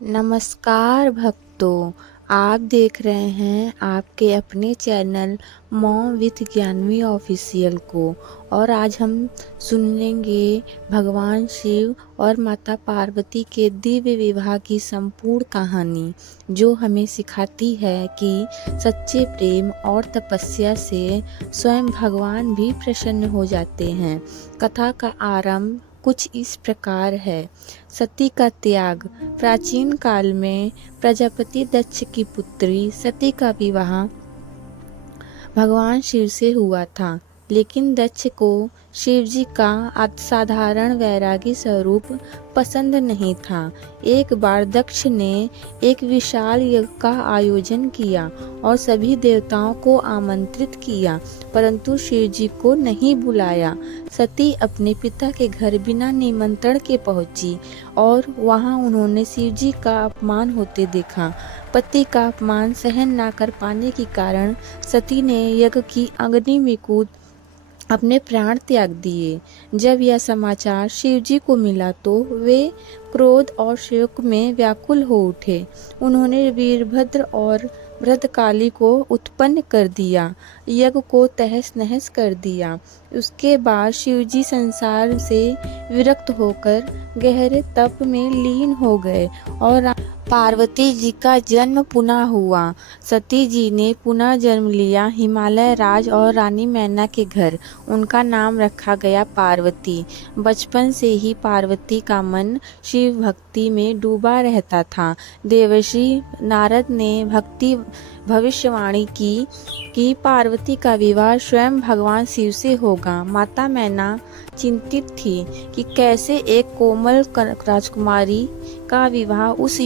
नमस्कार भक्तों, आप देख रहे हैं आपके अपने channel mom with Gyanvi official को। और आज हम सुनेंगे भगवान शिव और माता पार्वती के दिव्य विवाह की संपूर्ण कहानी, जो हमें सिखाती है कि सच्चे प्रेम और तपस्या से स्वयं भगवान भी प्रसन्न हो जाते हैं। कथा का आरंभ कुछ इस प्रकार है। सती का त्याग। प्राचीन काल में प्रजापति दक्ष की पुत्री सती का विवाह भगवान शिव से हुआ था, लेकिन दक्ष को शिवजी का साधारण वैरागी स्वरूप पसंद नहीं था। एक बार दक्ष ने एक विशाल यज्ञ का आयोजन किया और सभी देवताओं को आमंत्रित किया, परंतु शिवजी को नहीं बुलाया। सती अपने पिता के घर बिना निमंत्रण के पहुंची और वहां उन्होंने शिवजी का अपमान होते देखा। पति का अपमान सहन न कर पाने के कारण सती ने यज्ञ की अग्नि में कूद अपने प्राण त्याग दिए। जब यह समाचार शिवजी को मिला तो वे क्रोध और शोक में व्याकुल हो उठे। उन्होंने वीरभद्र और भद्रकाली को उत्पन्न कर दिया, यज्ञ को तहस नहस कर दिया। उसके बाद शिवजी संसार से विरक्त होकर गहरे तप में लीन हो गए और पार्वती जी का जन्म पुनः हुआ। सती जी ने पुनः जन्म लिया हिमालय राज और रानी मैना के घर। उनका नाम रखा गया पार्वती। बचपन से ही पार्वती का मन शिव भक्ति में डूबा रहता था। देवर्षि नारद ने भविष्यवाणी की कि पार्वती का विवाह स्वयं भगवान शिव से होगा। माता मैना चिंतित थी कि कैसे एक कोमल राजकुमारी का विवाह उस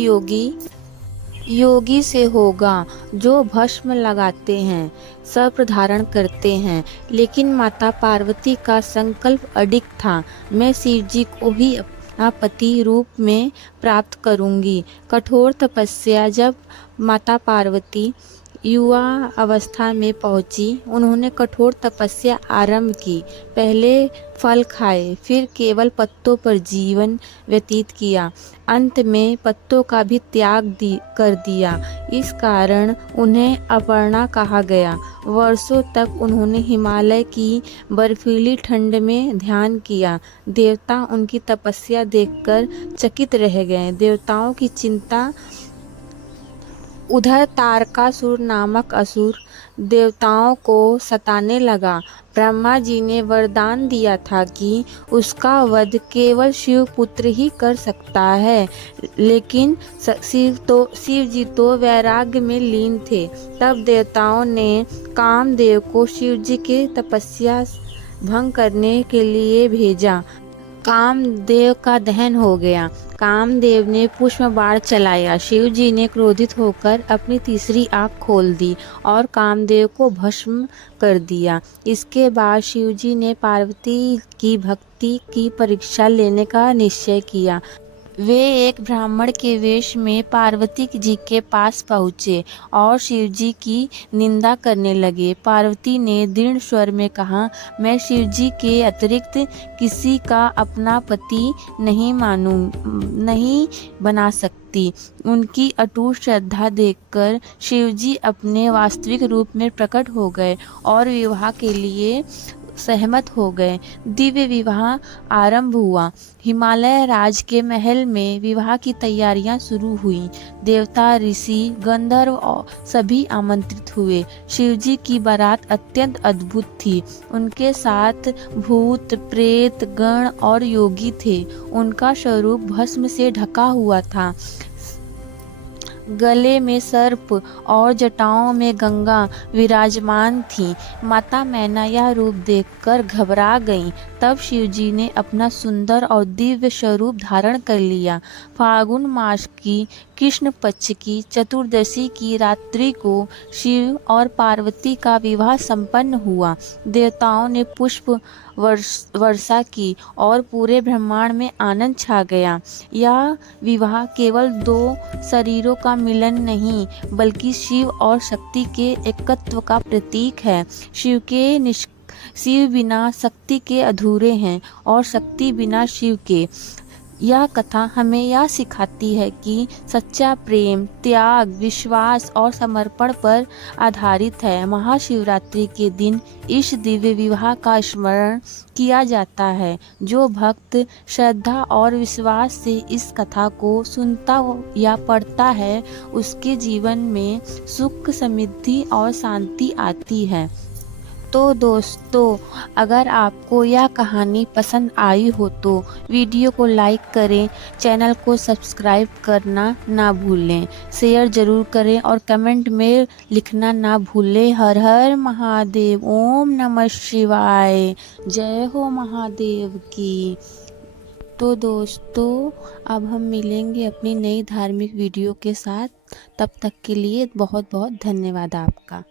योगी से होगा जो भस्म लगाते हैं, सर्प धारण करते हैं। लेकिन माता पार्वती का संकल्प अडिग था, मैं शिवजी को भी अपना पति रूप में प्राप्त करूंगी। कठोर तपस्या। जब माता पार्वती युवा अवस्था में पहुंची, उन्होंने कठोर तपस्या आरंभ की। पहले फल खाए, फिर केवल पत्तों पर जीवन व्यतीत किया। अंत में पत्तों का भी त्याग कर दिया। इस कारण उन्हें अपर्णा कहा गया। वर्षों तक उन्होंने हिमालय की बर्फीली ठंड में ध्यान किया। देवता उनकी तपस्या देखकर चकित रह गए। देवताओं की चिंता। उधर तारकासुर नामक असुर देवताओं को सताने लगा। ब्रह्मा जी ने वरदान दिया था कि उसका वध केवल शिव पुत्र ही कर सकता है, लेकिन शिव जी तो वैराग्य में लीन थे। तब देवताओं ने कामदेव को शिव जी के तपस्या भंग करने के लिए भेजा। कामदेव का दहन हो गया। कामदेव ने पुष्प बाण चलाया। शिव जी ने क्रोधित होकर अपनी तीसरी आंख खोल दी और कामदेव को भस्म कर दिया। इसके बाद शिव जी ने पार्वती की भक्ति की परीक्षा लेने का निश्चय किया। वे एक ब्राह्मण के वेश में पार्वती जी के पास पहुँचे और शिव जी की निंदा करने लगे। पार्वती ने दृढ़ स्वर में कहा, मैं शिव जी के अतिरिक्त किसी का अपना पति नहीं बना सकती। उनकी अटूट श्रद्धा देखकर शिव जी अपने वास्तविक रूप में प्रकट हो गए और विवाह के लिए सहमत हो गए। दिव्य विवाह आरंभ हुआ। हिमालय राज के महल में विवाह की तैयारियां शुरू हुई। देवता, ऋषि, गंधर्व और सभी आमंत्रित हुए। शिवजी की बारात अत्यंत अद्भुत थी। उनके साथ भूत, प्रेत, गण और योगी थे। उनका स्वरूप भस्म से ढका हुआ था। गले में सर्प और जटाओं में गंगा विराजमान थी। माता मैना यह रूप देखकर घबरा गईं। तब शिवजी ने अपना सुंदर और दिव्य स्वरूप धारण कर लिया। फाल्गुन मास की कृष्ण पक्ष की चतुर्दशी की रात्रि को शिव और पार्वती का विवाह संपन्न हुआ। देवताओं ने पुष्प वर्षा की और पूरे ब्रह्मांड में आनंद छा गया। यह विवाह केवल दो शरीरों का मिलन नहीं, बल्कि शिव और शक्ति के एकत्व का प्रतीक है। शिव बिना शक्ति के अधूरे हैं और शक्ति बिना शिव के। यह कथा हमें यह सिखाती है कि सच्चा प्रेम, त्याग, विश्वास और समर्पण पर आधारित है। महाशिवरात्रि के दिन इस दिव्य विवाह का स्मरण किया जाता है। जो भक्त श्रद्धा और विश्वास से इस कथा को सुनता या पढ़ता है, उसके जीवन में सुख, समृद्धि और शांति आती है। तो दोस्तों, अगर आपको यह कहानी पसंद आई हो तो वीडियो को लाइक करें, चैनल को सब्सक्राइब करना ना भूलें, शेयर ज़रूर करें और कमेंट में लिखना ना भूलें। हर हर महादेव, ओम नमः शिवाय, जय हो महादेव की। तो दोस्तों, अब हम मिलेंगे अपनी नई धार्मिक वीडियो के साथ। तब तक के लिए बहुत बहुत धन्यवाद आपका।